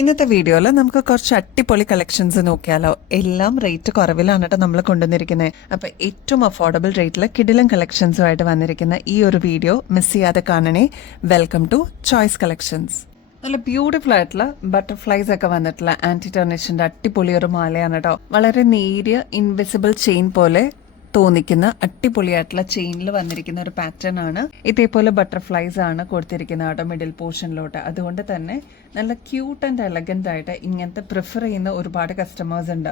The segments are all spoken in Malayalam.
ഇന്നത്തെ വീഡിയോയിൽ നമുക്ക് കുറച്ച് അടിപൊളി കളക്ഷൻസ് നോക്കിയാലോ. എല്ലാം റേറ്റ് കുറവിലാണ് കേട്ടോ നമ്മൾ കൊണ്ടുവന്നിരിക്കുന്നത്. അപ്പോൾ ഏറ്റവും അഫോർഡബിൾ റേറ്റിൽ കിടിലൻ കളക്ഷൻസുമായിട്ട് വന്നിരിക്കുന്ന ഈ ഒരു വീഡിയോ മിസ് ചെയ്യാതെ കാണണേ. Welcome to choice collections. നല്ല ബ്യൂട്ടിഫുൾ ആയിട്ടുള്ള ബട്ടർഫ്ലൈസ് ഒക്കെ വന്നിട്ടുള്ള ആന്റി ടർണിഷിന്റെ അടിപൊളി ഒരു മാലയാണ് കേട്ടോ. വളരെ നേരിയ ഇൻവിസിബിൾ ചെയിൻ പോലെ തോന്നിക്കുന്ന അടിപൊളിയായിട്ടുള്ള ചെയിനിൽ വന്നിരിക്കുന്ന ഒരു പാറ്റേൺ ആണ്. ഇതേപോലെ ബട്ടർഫ്ലൈസ് ആണ് കൊടുത്തിരിക്കുന്നത് കേട്ടോ മിഡിൽ പോർഷനിലോട്ട്. അതുകൊണ്ട് തന്നെ നല്ല ക്യൂട്ട് ആൻഡ് എലഗന്റ് ആയിട്ട് ഇങ്ങനത്തെ പ്രിഫർ ചെയ്യുന്ന ഒരുപാട് കസ്റ്റമേഴ്സ് ഉണ്ട്.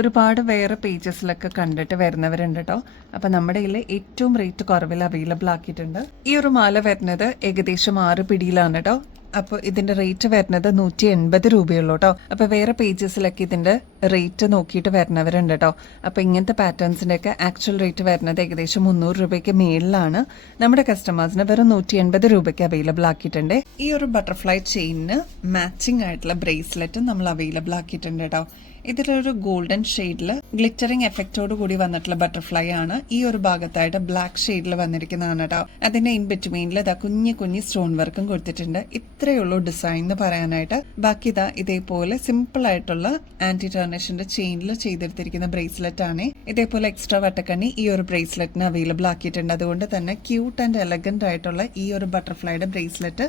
ഒരുപാട് വേറെ പേജസിലൊക്കെ കണ്ടിട്ട് വരുന്നവരുണ്ട് കേട്ടോ. അപ്പം നമ്മുടെ കയ്യിൽ ഏറ്റവും റേറ്റ് കുറവിൽ അവൈലബിൾ ആക്കിയിട്ടുണ്ട്. ഈ ഒരു മാല വരുന്നത് ഏകദേശം 6 പിടിയിലാണ് കേട്ടോ. അപ്പോൾ ഇതിന്റെ റേറ്റ് വരുന്നത് 180 രൂപയുള്ളൂ കേട്ടോ. അപ്പോൾ വേറെ പേജസിലൊക്കെ ഇതിന്റെ റേറ്റ് നോക്കിയിട്ട് വരുന്നവരുണ്ട് കേട്ടോ. അപ്പോൾ ഇങ്ങനത്തെ പാറ്റേൺസിന്റെ ഒക്കെ ആക്ച്വൽ റേറ്റ് വരുന്നത് ഏകദേശം 300 രൂപയ്ക്ക് മേളിലാണ്. നമ്മുടെ കസ്റ്റമേഴ്സിന് വെറും 180 രൂപയ്ക്ക് അവൈലബിൾ ആക്കിയിട്ടുണ്ട്. ഈ ഒരു ബട്ടർഫ്ലൈ ചെയിനിന് മാച്ചിങ് ആയിട്ടുള്ള ബ്രേസ്ലെറ്റ് നമ്മൾ അവൈലബിൾ ആക്കിയിട്ടുണ്ട് കേട്ടോ. ഇതിലൊരു ഗോൾഡൻ ഷെയ്ഡിൽ ഗ്ലിറ്ററിംഗ് എഫക്റ്റോട് കൂടി വന്നിട്ടുള്ള ബട്ടർഫ്ലൈ ആണ്. ഈ ഒരു ഭാഗത്തായിട്ട് ബ്ലാക്ക് ഷെയ്ഡിൽ വന്നിരിക്കുന്നതാണ് കേട്ടോ. അതിന്റെ ഇൻ ബിറ്റ്വീനിൽ ഇതാ കുഞ്ഞു സ്റ്റോൺ വർക്കും കൊടുത്തിട്ടുണ്ട്. ഇത്രയേ ഉള്ളൂ ഡിസൈൻ എന്ന് പറയാനായിട്ട്. ബാക്കി ഇതാ ഇതേപോലെ സിമ്പിൾ ആയിട്ടുള്ള ആന്റി ടർണിഷിന്റെ ചെയിനിൽ ചെയ്തെടുത്തിരിക്കുന്ന ബ്രേസ്ലെറ്റ് ആണ്. ഇതേപോലെ എക്സ്ട്രാ വട്ടക്കണ്ണി ഈ ഒരു ബ്രേസ്ലെറ്റിന് അവൈലബിൾ ആക്കിയിട്ടുണ്ട്. അതുകൊണ്ട് തന്നെ ക്യൂട്ട് ആൻഡ് എലഗന്റ് ആയിട്ടുള്ള ഈ ഒരു ബട്ടർഫ്ലൈയുടെ ബ്രേസ്ലെറ്റ്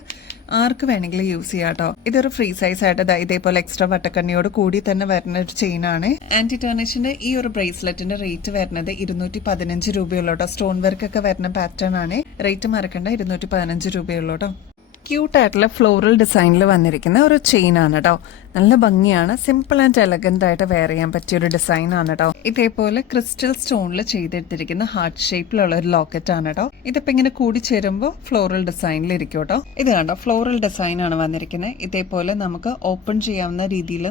ആർക്ക് വേണമെങ്കിലും യൂസ് ചെയ്യാം കേട്ടോ. ഇതൊരു ഫ്രീ സൈസ് ആയിട്ട് ഇതേപോലെ എക്സ്ട്രാ വട്ടക്കണ്ണിയോട് കൂടി തന്നെ വരുന്ന ഒരു ചെയിൻ ആണ്. ആന്റി ടർണിഷിന്റെ ഈ ഒരു ബ്രേസ്ലെറ്റിന്റെ റേറ്റ് വരുന്നത് 215 രൂപയുള്ളൂ കേട്ടോ. സ്റ്റോൺ വർക്ക് ഒക്കെ വരുന്ന പാറ്റേൺ ആണ്. റേറ്റ് മറക്കണ്ട, 215 രൂപയുള്ളൂ കേട്ടോ. ക്യൂട്ടായിട്ടുള്ള ഫ്ലോറൽ ഡിസൈനിൽ വന്നിരിക്കുന്ന ഒരു ചെയിൻ ആണ് കേട്ടോ. നല്ല ഭംഗിയാണ്. സിമ്പിൾ ആൻഡ് എലഗന്റ് ആയിട്ട് വെയർ ചെയ്യാൻ പറ്റിയ ഒരു ഡിസൈൻ ആണ് കേട്ടോ. ഇതേപോലെ ക്രിസ്റ്റൽ സ്റ്റോണിൽ ചെയ്തെടുത്തിരിക്കുന്ന ഹാർട്ട് ഷേപ്പിലുള്ള ഒരു ലോക്കറ്റ് ആണ് കേട്ടോ. ഇതിപ്പോ ഇങ്ങനെ കൂടി ചേരുമ്പോൾ ഫ്ലോറൽ ഡിസൈനിൽ ഇരിക്കും കേട്ടോ. ഇത് കണ്ടോ, ഫ്ലോറൽ ഡിസൈൻ ആണ് വന്നിരിക്കുന്നത്. ഇതേപോലെ നമുക്ക് ഓപ്പൺ ചെയ്യാവുന്ന രീതിയിൽ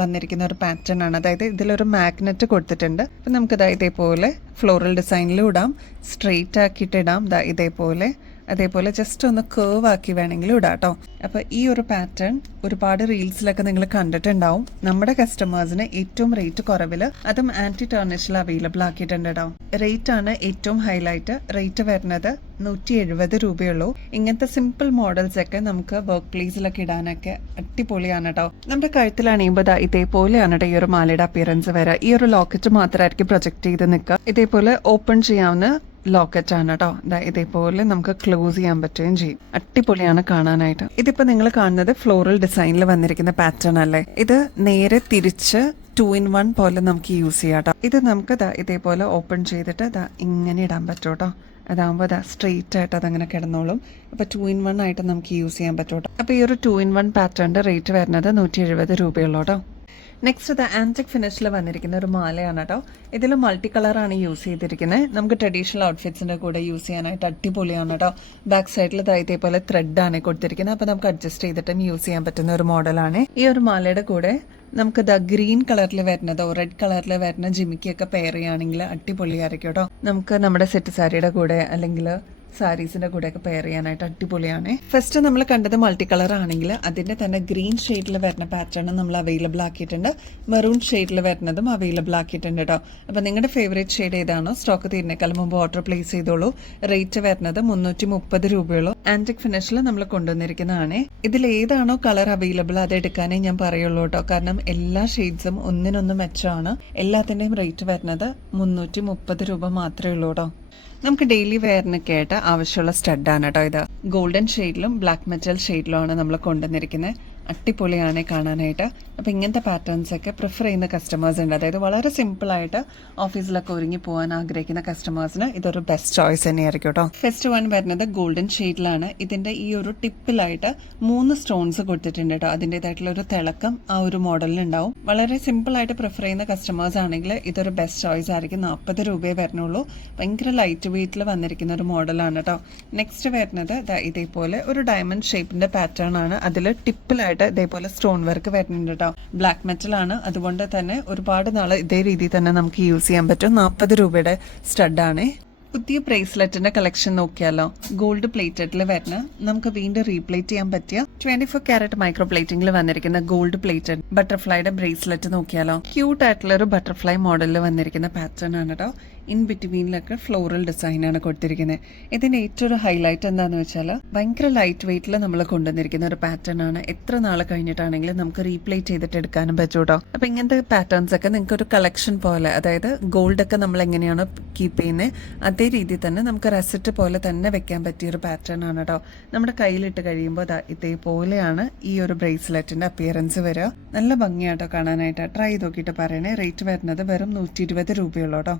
വന്നിരിക്കുന്ന ഒരു പാറ്റേൺ ആണ്. അതായത് ഇതിലൊരു മാഗ്നറ്റ് കൊടുത്തിട്ടുണ്ട്. അപ്പം നമുക്ക് ഇതേപോലെ ഫ്ലോറൽ ഡിസൈനിലും ഇടാം, സ്ട്രെയിറ്റ് ആക്കിയിട്ട് ഇടാം. ഇതേപോലെ അതേപോലെ ജസ്റ്റ് ഒന്ന് കേർവ് ആക്കി വേണമെങ്കിലും ഇടാം കേട്ടോ. അപ്പോൾ ഈ ഒരു പാറ്റേൺ ഒരുപാട് റീൽസിലൊക്കെ നിങ്ങൾ കണ്ടിട്ടുണ്ടാവും. നമ്മുടെ കസ്റ്റമേഴ്സിന് ഏറ്റവും റേറ്റ് കുറവിൽ അതും ആന്റി ടർണിഷിൽ അവൈലബിൾ ആക്കിയിട്ടുണ്ട് കേട്ടോ. റേറ്റ് ആണ് ഏറ്റവും ഹൈലൈറ്റ്. റേറ്റ് വരുന്നത് 170 രൂപയുള്ളൂ. ഇങ്ങനത്തെ സിമ്പിൾ മോഡൽസ് ഒക്കെ നമുക്ക് വർക്ക് പ്ലേസിലൊക്കെ ഇടാനൊക്കെ അടിപൊളിയാണ് കേട്ടോ. നമ്മുടെ കഴുത്തിൽ അണിയുമ്പോൾ ഇതേപോലെയാണ് കേട്ടോ ഈ ഒരു മാലയുടെ അപ്പിയറൻസ് വരാം. ഈ ഒരു ലോക്കറ്റ് മാത്രമായിരിക്കും പ്രൊജക്ട് ചെയ്ത് നിൽക്കുക. ഇതേപോലെ ഓപ്പൺ ചെയ്യാവുന്ന ലോക്കറ്റ് ആണ് കേട്ടോ. ഇതേപോലെ നമുക്ക് ക്ലോസ് ചെയ്യാൻ പറ്റുകയും ചെയ്യും. അടിപൊളിയാണ് കാണാനായിട്ട്. ഇതിപ്പോ നിങ്ങൾ കാണുന്നത് ഫ്ലോറൽ ഡിസൈനിൽ വന്നിരിക്കുന്ന പാറ്റേൺ അല്ലേ. ഇത് നേരെ തിരിച്ച് 2 in 1 പോലെ നമുക്ക് യൂസ് ചെയ്യാം കേട്ടോ. ഇത് നമുക്ക് ഇതേപോലെ ഓപ്പൺ ചെയ്തിട്ട് ഇങ്ങനെ ഇടാൻ പറ്റും കേട്ടോ. അതാകുമ്പോൾ സ്ട്രെയിറ്റ് ആയിട്ട് അതങ്ങനെ കിടന്നോളും. അപ്പോൾ 2 in 1 ആയിട്ട് നമുക്ക് യൂസ് ചെയ്യാൻ പറ്റും കേട്ടോ. അപ്പോൾ ഈ ഒരു 2 in 1 പാറ്റേണിന്റെ റേറ്റ് വരുന്നത് 170 രൂപയുള്ളൂ കേട്ടോ. നെക്സ്റ്റ് ആന്റിക് ഫിനിഷിൽ വന്നിരിക്കുന്ന ഒരു മാലയാണ് കേട്ടോ. ഇതിൽ മൾട്ടി കളറാണ് യൂസ് ചെയ്തിരിക്കുന്നത്. നമുക്ക് ട്രഡീഷണൽ ഔട്ട്ഫിറ്റ്സിന്റെ കൂടെ യൂസ് ചെയ്യാനായിട്ട് അടിപൊളിയാണ് കേട്ടോ. ബാക്ക് സൈഡിൽ ഇതേപോലെ ത്രെഡ് ആണ് കൊടുത്തിരിക്കുന്നത്. അപ്പോൾ നമുക്ക് അഡ്ജസ്റ്റ് ചെയ്തിട്ടും യൂസ് ചെയ്യാൻ പറ്റുന്ന ഒരു മോഡലാണ്. ഈ ഒരു മാലയുടെ കൂടെ നമുക്ക് ഗ്രീൻ കളറിൽ വരുന്നതോ റെഡ് കളറിൽ വരുന്ന ജിമിക്കൊക്കെ പെയർ ചെയ്യുകയാണെങ്കിൽ അടിപൊളിയായിരിക്കും കേട്ടോ. നമുക്ക് നമ്മുടെ സെറ്റ് സാരിയുടെ കൂടെ അല്ലെങ്കിൽ സാരീസിന്റെ കൂടെയൊക്കെ പെയർ ചെയ്യാനായിട്ട് അടിപൊളിയാണ്. ഫസ്റ്റ് നമ്മൾ കണ്ടത് മൾട്ടി കളർ ആണെങ്കിൽ അതിന്റെ തന്നെ ഗ്രീൻ ഷെയ്ഡിൽ വരുന്ന പാറ്റേൺ നമ്മൾ അവൈലബിൾ ആക്കിയിട്ടുണ്ട്. മെറൂൺ ഷെയ്ഡിൽ വരുന്നതും അവൈലബിൾ ആക്കിയിട്ടുണ്ട് കേട്ടോ. അപ്പൊ നിങ്ങളുടെ ഫേവറേറ്റ് ഷെയ്ഡ് ഏതാണോ സ്റ്റോക്ക് തീരുന്നേക്കാൾ മുമ്പ് ഓർഡർ പ്ലേസ് ചെയ്തോളൂ. റേറ്റ് വരുന്നത് 330 രൂപയുള്ളൂ. ആന്റിക് ഫിനിഷിൽ നമ്മൾ കൊണ്ടുവന്നിരിക്കുന്നതാണ്. ഇതിൽ ഏതാണോ കളർ അവൈലബിൾ അത് എടുക്കാനേ ഞാൻ പറയുള്ളൂ കേട്ടോ. കാരണം എല്ലാ ഷെയ്ഡ്സും ഒന്നിനൊന്ന് മെച്ചമാണ്. എല്ലാത്തിന്റെയും റേറ്റ് വരുന്നത് 330 രൂപ മാത്രമേ ഉള്ളൂ കേട്ടോ. നമുക്ക് ഡെയിലി വെയറിനൊക്കെ ആയിട്ട് ആവശ്യമുള്ള സ്റ്റഡാണ് കേട്ടോ. ഇത് ഗോൾഡൻ ഷെയ്ഡിലും ബ്ലാക്ക് മെറ്റൽ ഷെയ്ഡിലുമാണ് നമ്മൾ കൊണ്ടുവന്നിരിക്കുന്നത്. അടിപൊളിയാണ് കാണാനായിട്ട്. അപ്പം ഇങ്ങനത്തെ പാറ്റേൺസ് ഒക്കെ പ്രിഫർ ചെയ്യുന്ന കസ്റ്റമേഴ്സ് ഉണ്ട്. അതായത് വളരെ സിമ്പിളായിട്ട് ഓഫീസിലൊക്കെ ഒരുങ്ങി പോകാൻ ആഗ്രഹിക്കുന്ന കസ്റ്റമേഴ്സിന് ഇതൊരു ബെസ്റ്റ് ചോയ്സ് തന്നെയായിരിക്കും കേട്ടോ. ഫസ്റ്റ് വൺ വരുന്നത് ഗോൾഡൻ ഷെയ്ഡിലാണ്. ഇതിന്റെ ഈ ഒരു ടിപ്പിലായിട്ട് 3 സ്റ്റോൺസ് കൊടുത്തിട്ടുണ്ട് കേട്ടോ. അതിൻ്റെതായിട്ടുള്ള ഒരു തിളക്കം ആ ഒരു മോഡലിൽ ഉണ്ടാവും. വളരെ സിമ്പിളായിട്ട് പ്രിഫർ ചെയ്യുന്ന കസ്റ്റമേഴ്സ് ആണെങ്കിൽ ഇതൊരു ബെസ്റ്റ് ചോയ്സ് ആയിരിക്കും. 40 രൂപയെ വരുന്നുള്ളൂ. ഭയങ്കര ലൈറ്റ് വെയിറ്റിൽ വന്നിരിക്കുന്ന ഒരു മോഡലാണ് കേട്ടോ. നെക്സ്റ്റ് വരുന്നത് ഇതേപോലെ ഒരു ഡയമണ്ട് ഷേപ്പിന്റെ പാറ്റേൺ ആണ്. അതിൽ ടിപ്പിലായിട്ട് ഇതേപോലെ സ്റ്റോൺ വർക്ക് വരുന്നുണ്ട് കേട്ടോ. ബ്ലാക്ക് മെറ്റൽ ആണ്. അതുകൊണ്ട് തന്നെ ഒരുപാട് നാള് ഇതേ രീതിയിൽ തന്നെ നമുക്ക് യൂസ് ചെയ്യാൻ പറ്റും. 40 രൂപയുടെ സ്റ്റഡാണ്. പുതിയ ബ്രേസ്ലെറ്റിന്റെ കളക്ഷൻ നോക്കിയാലോ. ഗോൾഡ് പ്ലേറ്റഡിൽ വരുന്ന നമുക്ക് വീണ്ടും റീപ്ലേറ്റ് ചെയ്യാൻ പറ്റിയ 24 ക്യാരറ്റ് മൈക്രോ പ്ലേറ്റിംഗിൽ വന്നിരിക്കുന്ന ഗോൾഡ് പ്ലേറ്റഡ് ബട്ടർഫ്ലൈയുടെ ബ്രേസ്ലെറ്റ് നോക്കിയാലോ. ക്യൂട്ട് ആയിട്ടുള്ള ഒരു ബട്ടർഫ്ലൈ മോഡലിൽ വന്നിരിക്കുന്ന പാറ്റേൺ ആണ് കേട്ടോ. ഇൻ ബിറ്റ്വീനിലൊക്കെ ഫ്ലോറൽ ഡിസൈനാണ് കൊടുത്തിരിക്കുന്നത്. ഇതിൻ്റെ ഏറ്റവും ഒരു ഹൈലൈറ്റ് എന്താണെന്ന് വെച്ചാൽ ഭയങ്കര ലൈറ്റ് വെയിറ്റിൽ നമ്മൾ കൊണ്ടുവന്നിരിക്കുന്ന ഒരു പാറ്റേൺ ആണ്. എത്ര നാൾ കഴിഞ്ഞിട്ടാണെങ്കിലും നമുക്ക് റീപ്ലേറ്റ് ചെയ്തിട്ട് എടുക്കാനും പറ്റും കേട്ടോ. അപ്പോൾ ഇങ്ങനത്തെ പാറ്റേൺസ് ഒക്കെ നിങ്ങൾക്ക് ഒരു കളക്ഷൻ പോലെ, അതായത് ഗോൾഡ് ഒക്കെ നമ്മൾ എങ്ങനെയാണോ കീപ്പ് ചെയ്യുന്നത് അതേ രീതിയിൽ തന്നെ നമുക്ക് റെസിറ്റ് പോലെ തന്നെ വെക്കാൻ പറ്റിയ ഒരു പാറ്റേൺ ആണ് കേട്ടോ. നമ്മുടെ കയ്യിലിട്ട് കഴിയുമ്പോൾ ഇതേപോലെയാണ് ഈ ഒരു ബ്രേസ്ലെറ്റിന്റെ അപ്പിയറൻസ് വരിക. നല്ല ഭംഗിയാട്ടോ കാണാനായിട്ട്. ട്രൈ ചെയ്ത് നോക്കിയിട്ട് പറയണേ. റേറ്റ് വരുന്നത് വെറും 120 രൂപയുള്ളൂ കേട്ടോ.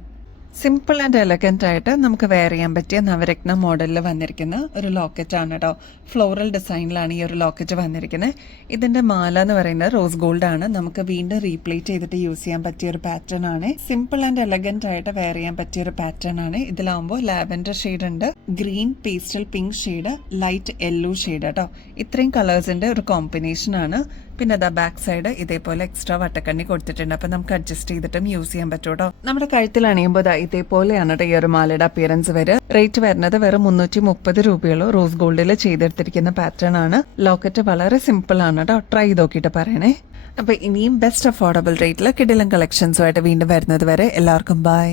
സിമ്പിൾ ആൻഡ് എലഗന്റ് ആയിട്ട് നമുക്ക് വെയർ ചെയ്യാൻ പറ്റിയ നവരത്ന മോഡലിൽ വന്നിരിക്കുന്ന ഒരു ലോക്കറ്റ് ആണ് കേട്ടോ. ഫ്ലോറൽ ഡിസൈനിലാണ് ഈ ഒരു ലോക്കറ്റ് വന്നിരിക്കുന്നത്. ഇതിന്റെ മാല എന്ന് പറയുന്നത് റോസ് ഗോൾഡ് ആണ്. നമുക്ക് വീണ്ടും റീപ്ലേറ്റ് ചെയ്തിട്ട് യൂസ് ചെയ്യാൻ പറ്റിയ ഒരു പാറ്റേൺ ആണ്. സിമ്പിൾ ആൻഡ് എലഗന്റ് ആയിട്ട് വെയർ ചെയ്യാൻ പറ്റിയ ഒരു പാറ്റേൺ ആണ്. ഇതിലാവുമ്പോൾ ലാവൻഡർ ഷെയ്ഡ് ഉണ്ട്, green, pastel pink shade, light yellow shade കേട്ടോ. ഇത്രയും കളേഴ്സിന്റെ ഒരു കോമ്പിനേഷൻ ആണ്. പിന്നെ അതാ ബാക്ക് സൈഡ് ഇതേപോലെ എക്സ്ട്രാ വട്ടക്കണ്ണി കൊടുത്തിട്ടുണ്ട്. അപ്പൊ നമുക്ക് അഡ്ജസ്റ്റ് ചെയ്തിട്ടും യൂസ് ചെയ്യാൻ പറ്റും കേട്ടോ. നമ്മുടെ കഴുത്തിൽ അണിയുമ്പോൾ ഇതേപോലെയാണ് ഈ ഒരു മാലയുടെ അപ്പിയറൻസ് വരെ. റേറ്റ് വരുന്നത് വെറും 330 രൂപയുള്ളൂ. റോസ് ഗോൾഡിൽ ചെയ്തെടുത്തിരിക്കുന്ന പാറ്റേൺ ആണ്. ലോക്കറ്റ് വളരെ സിമ്പിൾ ആണ് കേട്ടോ. ട്രൈ ചെയ്ത് നോക്കിയിട്ട് പറയണേ. അപ്പൊ ഇനിയും ബെസ്റ്റ് അഫോർഡബിൾ റേറ്റിൽ കിടിലൻ കളക്ഷൻസുമായിട്ട് വീണ്ടും വരുന്നത് വരെ എല്ലാവർക്കും ബൈ.